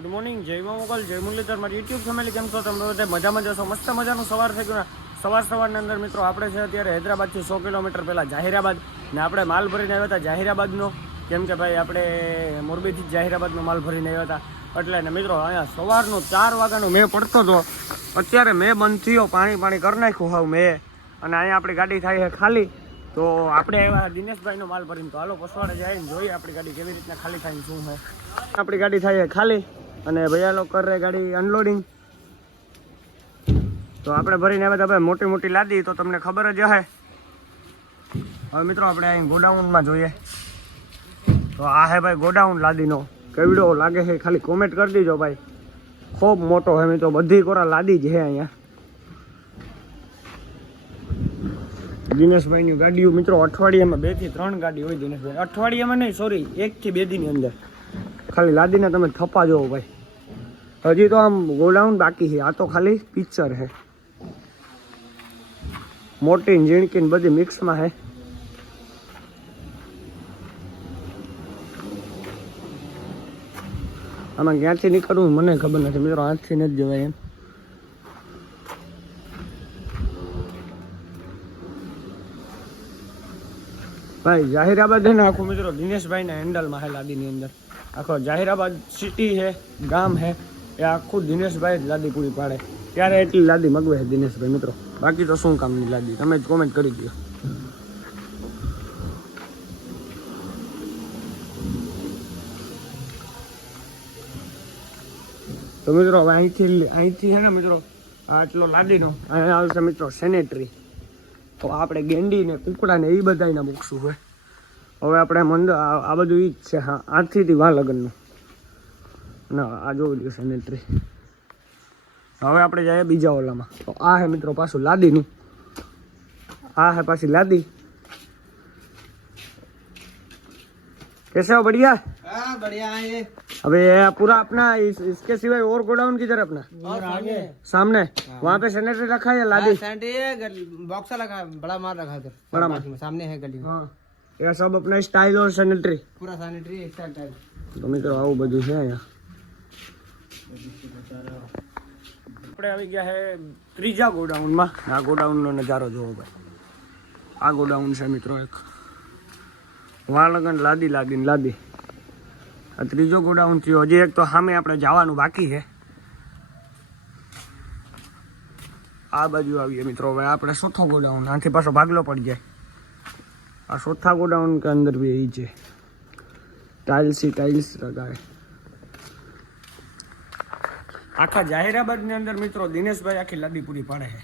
Good morning, જય મોગલ, જય મુરલીધર, મારી યુટ્યુબ ફેમિલી. કેમ છો તમે બધા? મજામાં જશો? મસ્ત મજાનું સવાર થઈ ગયું. સવારની અંદર મિત્રો આપણે છે અત્યારે હૈદરાબાદથી 100 કિલોમીટર પહેલાં જાહેરાબાદ, ને આપણે માલ ભરીને આવ્યા હતા જાહેરાબાદનો. કેમ કે ભાઈ આપણે મોરબીથી જ જાહેરાબાદનો માલ ભરીને આવ્યા હતા. એટલે ને મિત્રો અહીંયા સવારનું 4 વાગ્યાનો મેં પડતો હતો. અત્યારે મેં બંધ થયો, પાણી કરી નાખ્યું હાવ મેં. અને અહીંયા આપણી ગાડી થાય છે ખાલી. તો આપણે આવ્યા દિનેશભાઈનો માલ ભરીને. તો હાલો પસવાડે જઈને જોઈએ આપણી ગાડી કેવી રીતના ખાલી થાય શું છે. આપણી ગાડી થાય ખાલી અને ભૈયા લોકો કરે ગાડી અનલોડિંગ. તો આપણે ભરીને આવ્યા હતા મોટી મોટી લાદી, તો તમને ખબર જ હશે. હવે મિત્રો આપણે અહીં ગોડાઉનમાં જોઈએ. તો આ હે ભાઈ ગોડાઉન લાદીનો. કેવડો લાગે છે ખાલી કોમેન્ટ કરી દીજો ભાઈ. ખૂબ મોટો છે મિત્રો, બધી કોરા લાદી જ છે અહીંયા. દિનેશભાઈની ગાડીઓ મિત્રો અઠવાડિયામાં 2 થી 3 ગાડી હોય દિનેશભાઈ. અઠવાડિયામાં નહીં, સોરી 1 થી 2 દિનની અંદર. ખાલી લાદીને તમે થપ્પા જોવો ભાઈ. હજી તો આમ ગોડાઉન બાકી છે. આ તો ખાલી પિક્ચર છે. મોટી ઝીણકી બધી મિક્સમાં છે. આમાં ક્યાંથી નીકળવું મને ખબર નથી મિત્રો, હાથથી નથી જવાય એમ. ભાઈ જાહેરાબાદ છે ને આખું મિત્રો દિનેશભાઈના હેન્ડલમાં છે લાદીની અંદર. આખો જાહેરાબાદ સિટી છે, ગામ છે, એ આખું દિનેશભાઈ જ લાદી પૂરી પાડે. ત્યારે એટલી લાદી મગવે છે દિનેશભાઈ મિત્રો. બાકી તો શું કામની લાદી, તમે જ કોમેન્ટ કરી દો. તો મિત્રો હવે અહીંથી છે ને મિત્રો આટલો લાદીનો અહીંયા આવશે મિત્રો સેનેટરી. તો આપણે ગેંડી ને કુકડા ને એ બધાને મૂકશું હવે. હવે આપણે મંદ આ બધું ઈ જ છે. હા, આજથી વાહ લગ્નનું ના આ જોઈ લ્યો સેનેટરી. હવે આપણે જઈએ બીજા ઓલામાં. તો આ હે મિત્રો પાછું લાદીનું. આ હે પાછી લાદી. कैसे हो? बढ़िया? हाँ बढ़िया है ये। अबे पूरा अपना इसके सिवाय और गोडाउन किधर अपना? और आगे सामने वहाँ पे सैनिटरी रखा है या लादी? सैनिटरी बॉक्स लगा, बड़ा माल रखा है बड़ा माल सामने है गली में। हाँ, ये सब अपना स्टाइल और सैनिटरी पूरा सैनिटरी एक साइड टाइल। તો મિત્રો આવું બધું છે અહીંયા. આપણે આવી ગયા છે ત્રીજા ગોડાઉનમાં. આ ગોડાઉનનો નજારો જોવો ભાઈ. આ ગોડાઉન છે મિત્રો એક. વાલગન લાદી. આ ત્રીજો ગોડાઉન થયો. હજી એક તો સામે આપણે જવાનું બાકી છે. આ બાજુ આવીએ મિત્રો. હવે આપણે ચોથો ગોડાઉન. આથી પાછો ભાગલો પડી જાય. આ ચોથા ગોડાઉન કે અંદર भी यही છે. ટાઇલ્સ લગાવે. આખા જાહેરાબાદની અંદર મિત્રો દિનેશભાઈ આખી લાદી પૂરી પાડે છે.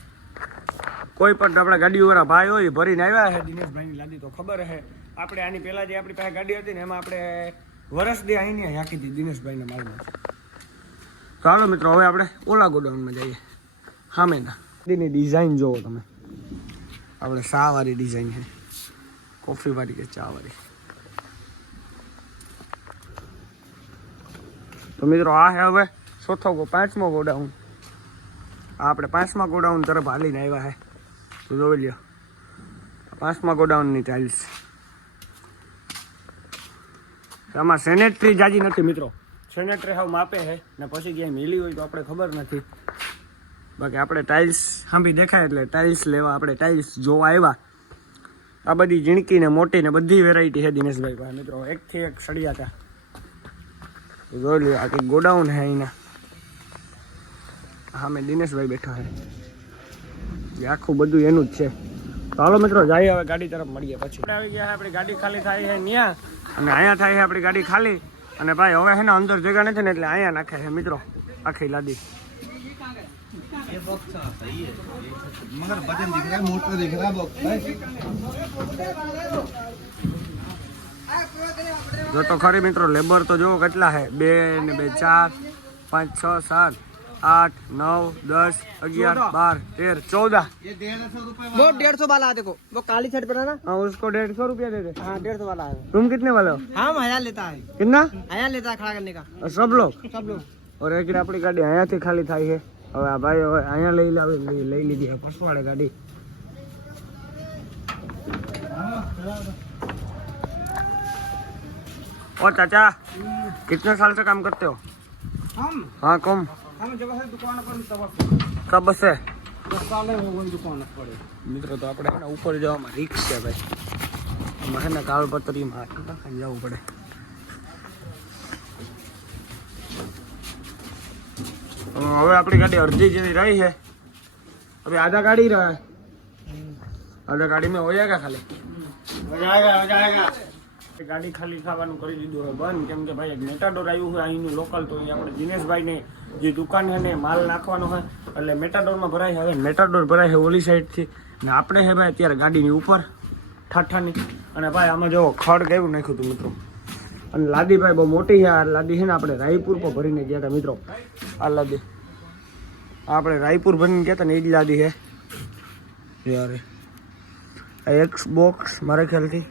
કોઈ પણ આપણા ગાડીવાળા ભાઈ હોય ભરીને આવ્યા છે દિનેશભાઈની લાદી. તો ખબર છે આપણે આની પહેલાં જે આપણી પાસે ગાડી હતી ને એમાં આપણે વરસ દે અહીંની આખી હતી દિનેશભાઈના માલમાં. તો હાલો મિત્રો હવે આપણે ઓલા ગોડાઉનમાં જઈએ. સામેના ગાડીની ડિઝાઇન જોવો તમે. આપણે શાહવાળી ડિઝાઇન છે, કોફીવાળી કે ચાવાળી. તો મિત્રો આ છે હવે પાંચમો ગોડાઉન. આપણે 5મા ગોડાઉન તરફ હાલીને આવ્યા છે. તો જોઈ લ્યો 5મા ગોડાઉનની ટાઇલ્સ. આમાં સેનેટરી જાજી નથી મિત્રો. સેનેટરી હાવ માપે છે ને પછી ક્યાંય મિલી હોય તો આપણે ખબર નથી. બાકી આપણે ટાઇલ્સ સાંભી દેખાય એટલે ટાઇલ્સ લેવા આપણે ટાઇલ્સ જોવા આવ્યા. આ બધી ઝીણકી ને મોટી ને બધી વેરાયટી છે દિનેશભાઈ પાસે મિત્રો. એકથી એક સળિયા હતા. જોઈ લો આ કંઈક ગોડાઉન છે અહીંના. હા મેં દિનેશભાઈ બેઠા છે. આખું બધું એનું જ છે. તો હાલો મિત્રો જઈએ હવે ગાડી તરફ મળીએ. પછી આપણે આવી ગયા આપણી ગાડી ખાલી થાય છે ત્યાં, અને અહીંયા થાય છે આપણી ગાડી ખાલી. અને ભાઈ હવે છે ને અંદર જગ્યા નથી ને એટલે અહીંયા નાખે છે મિત્રો આખી લાદી. मगर वजन दिख रहा है, मोटर दिख रहा है बॉक्स। જો તો ખરી મિત્રો લેબર તો જુઓ કેટલા છે. 2 ને 2 4 5 6 7 8 9 10 11 12 13 14। ये 150 रुपए वो 150 वाला है, देखो वो काली शर्ट पर है ना। हाँ उसको 150 रुपया दे दे। हाँ 150 वाला है। तुम कितने वाले हो? हम 1000 लेता है। कितना? 1000 लेता है खड़ा करने का सब लोग? सब लोग। और एक આપણી ગાડી અહીંયાથી ખાલી થાય છે. હવે આ ભાઈ હવે અહીંયા લઈ લીધી है પસવાડે ગાડી. ओ चाचा कितने साल से काम करते हो? हाँ कम हम जब है दुकान पर कब से तो साले में वो दुकान पड़े મિત્રો તો આપણે એના ઉપર જવામાં રિક્સ છે ભાઈ આમાં છે ને કાળપત્રીમાં હાથ નાખીને જવું પડે હવે આપણી ગાડી અડધી જેવી રહી છે अभी आधा गाड़ी रहा है आधा गाड़ी में हो जाएगा खाली हो जाएगा ગાડી ખાલી ખાવાનું કરી દીધું હોય બંધ કેમ કે ભાઈ એક મેટાડોર આવ્યું હોય અહીંનું લોકલ તો એ આપણે દિનેશભાઈને જે દુકાન છે ને માલ નાખવાનો હોય એટલે મેટાડોરમાં ભરાય હવે મેટાડોર ભરાય છે ઓલી સાઈડથી ને આપણે છે ભાઈ અત્યારે ગાડીની ઉપર ઠાઠાની અને ભાઈ આમાં જો ખડ કેવું નાખ્યું હતું મિત્રો અને લાદી ભાઈ બહુ મોટી છે આ લાદી છે ને આપણે રાયપુર પર ભરીને ગયા હતા મિત્રો આ લાદી આપણે રાયપુર ભરીને ગયા હતા ને એ જ લાદી છે યાર એક્સ બોક્સ મારા ખ્યાલથી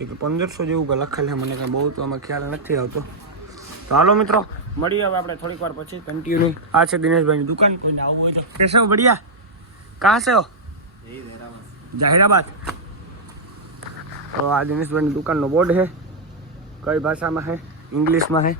કે 1500 જેવું કે લખેલ છે મને કાંઈ બહુ તો આમાં ખ્યાલ નથી આવતો તો હાલો મિત્રો મળીએ હવે આપણે થોડીક વાર પછી કન્ટિન્યુ આ છે દિનેશભાઈની દુકાન કોઈને આવવું હોય તો કેશવ બઢિયા કहाँ से हो જાહેરાબાદ તો આ દિનેશભાઈની દુકાનનો બોર્ડ છે કઈ ભાષામાં છે ઇંગ્લિશમાં છે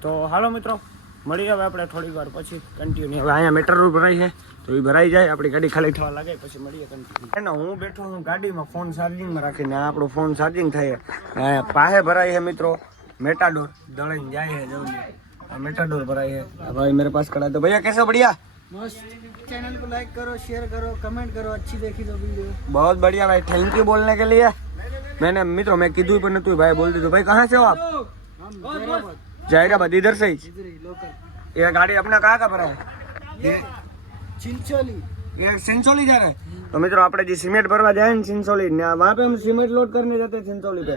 તો હાલો મિત્રો મળીએ હવે આપણે થોડીક વાર પછી કન્ટિન્યુ હવે અહીંયા મેટર ભરાય છે તો એ ભરાઈ જાય આપણી ગાડી ખાલી થવા લાગે પછી મળીએ કન્ટિન્યુ ને હું બેઠો હું ગાડીમાં ફોન ચાર્જિંગમાં રાખીને આપણો ફોન ચાર્જિંગ થાય પાસે ભરાય છે મિત્રો मेटाडोर दौड़ने जाए है जो मेटाडोर भराई है भाई मेरे पास खड़ा है तो भैया कैसे बढ़िया मस्त चैनल को लाइक करो शेयर करो कमेंट करो अच्छी देखी तो वीडियो बहुत बढ़िया भाई थैंक यू बोलने के लिए मैंने मित्रों मैं कीधु पर तू भाई बोल दीधु भाई कहाँ से हो आप जाहिराबाद इधर से ही लोकल ये गाड़ी अपना कहाँ का भरा है चिंचोली ये सिंचोली जा रहा है तो मित्रों આપણે જે સિમેન્ટ ભરવા જાય ને સિંચોલી ને वहां पे हम सीमेंट लोड करने जाते हैं सिंचोली पे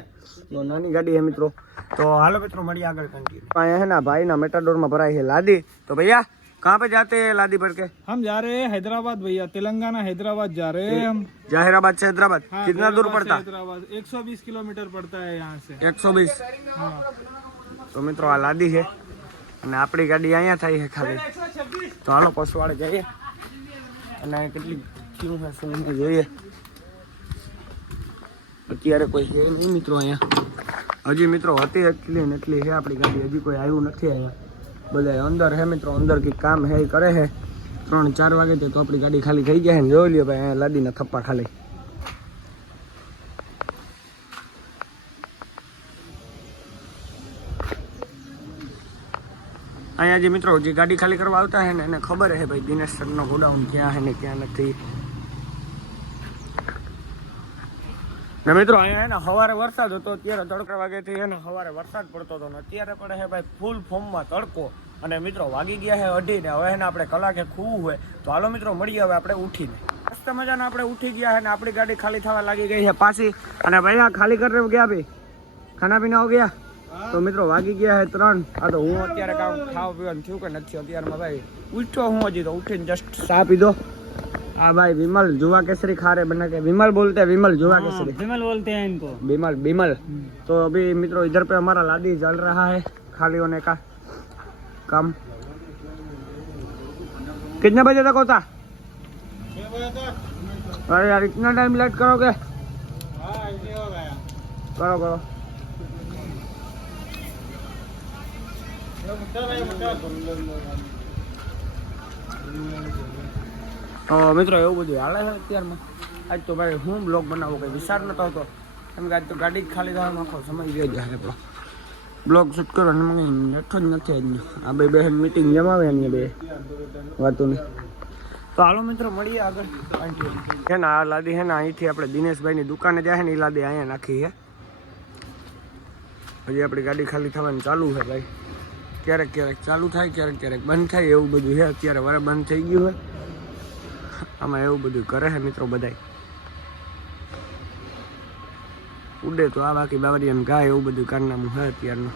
तो नानी गाड़ी है मित्रों तो हालो मित्रों મળીએ આગળ कंटिन्यू आए हैं ना भाई ना मेटाडोर में भराई है लादी तो भैया कहाँ पे जाते हैं लादी भर के हम जा रहे हैं हैदराबाद भैया तेलंगाना हैदराबाद जा रहे हैं हम जहीराबाद से हैदराबाद कितना दूर पड़ता हैदराबाद 120 किलोमीटर पड़ता है यहाँ से 120 हाँ તો મિત્રો આ લાદી છે અને આપણી ગાડી અહીંયા થાય છે ખાલી તો હાલો પશુવાળે જઈએ અને કેટલી ક્યું છે શું છે જોઈએ અત્યારે કોઈ છે નહીં મિત્રો અહીંયા હજી મિત્રો હતી એટલી ને એટલી છે આપણી ગાડી હજી કોઈ આવ્યું નથી અહીંયા બધા અંદર છે મિત્રો અંદર કંઈક કામ છે એ કરે છે 3-4 વાગે તો આપણી ગાડી ખાલી થઈ જાય ને જોઈ લ્યો ભાઈ અહીંયા લાદીના થપ્પા ખાલી અહીંયા જે મિત્રો જે ગાડી ખાલી કરવા આવતા છે ને એને ખબર છે ભાઈ દિનેશ સરનો ગોડાઉન ક્યાં છે ને ક્યાં નથી ને મિત્રો અહીંયા એને સવારે વરસાદ હતો અત્યારે તડકા વાગેથી એને સવારે વરસાદ પડતો હતો ને અત્યારે પડે છે ભાઈ ફૂલ ફોર્મમાં તડકો અને મિત્રો વાગી ગયા છે 2:30 ને હવે એને આપણે કલાકે ખૂવું હોય તો હાલો મિત્રો મળીએ હવે આપણે ઉઠીને મસ્ત મજાના આપણે ઉઠી ગયા છે ને આપણી ગાડી ખાલી થવા લાગી ગઈ છે પાછી અને ભાઈ આ ખાલી કરીને ગયા ભાઈ ખાના પીના હો ગયા તો મિત્રો વાગી ગયા છે 3 આ તો હું અત્યારે કામ ખાવા પીવાનું થયું કે નથી અત્યારમાં ભાઈ ઉઠ્યો હું હજી તો ઉઠીને જસ્ટ ચા પીધો हाँ भाई विमल जुआ केसरी खा रहे बना के विमल बोलते हैं विमल जुआ केसरी विमल बोलते हैं इनको विमल विमल तो अभी मित्रों इधर पे हमारा लादी जल रहा है खाली होने का काम कितने बजे तक होता अरे यार इतना टाइम लेट करोगे करो करो મિત્રો એવું બધું હાલે છે અત્યારમાં આજ તો ભાઈ હું બ્લોગ બનાવું કંઈ વિચાર નતો આવતો કેમ કે આજ તો ગાડી જ ખાલી થવાનો આખો સમય ગયો જાય આપણો બ્લોગ શૂટ કરો ને મને નેઠો જ નથી આજનો આ બે બહેન મિટિંગ જમાવે એની બે વાતોની તો હાલો મિત્રો મળીએ આગળ છે ને આ લાદી છે ને અહીંથી આપણે દિનેશભાઈની દુકાને જાય ને એ લાદી અહીંયા નાખી છે હજી આપણી ગાડી ખાલી થવાની ચાલુ છે ભાઈ ક્યારેક ક્યારેક ચાલુ થાય ક્યારેક ક્યારેક બંધ થાય એવું બધું છે અત્યારે વરે બંધ થઈ ગયું હોય આમાં એવું બધું કરે છે મિત્રો બધાય ઉડે તો આ બાકી બાવરી એમ ગાય એવું બધું કારનામું છે અત્યારનું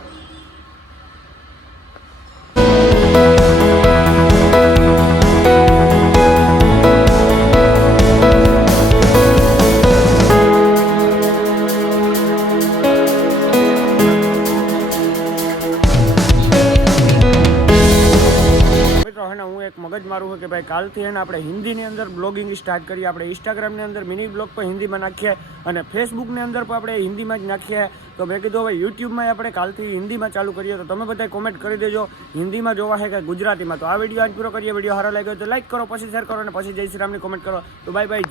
મિત્રો હે ને હું એક મગજ મારું છે કે ભાઈ કાલથી એને આપણે હિન્દીની અંદર બ્લોગિંગ સ્ટાર્ટ કરીએ. આપણે ઇન્સ્ટાગ્રામની અંદર મિની બ્લોગ પણ હિન્દીમાં નાખીએ અને ફેસબુકની અંદર પણ આપણે હિન્દીમાં જ નાખીએ. તો મેં કીધું હવે યુટ્યુબમાં આપણે કાલથી હિન્દીમાં ચાલુ કરીએ. તો તમે બધા કોમેન્ટ કરી દેજો હિન્દીમાં જોવા છે કે ગુજરાતીમાં. તો આ વિડીયો આજ પૂરો કરીએ. વિડીયો સારો લાગ્યો તો લાઈક કરો, પછી શેર કરો અને પછી જય શ્રી રામની કોમેન્ટ કરો. તો બાય બાય.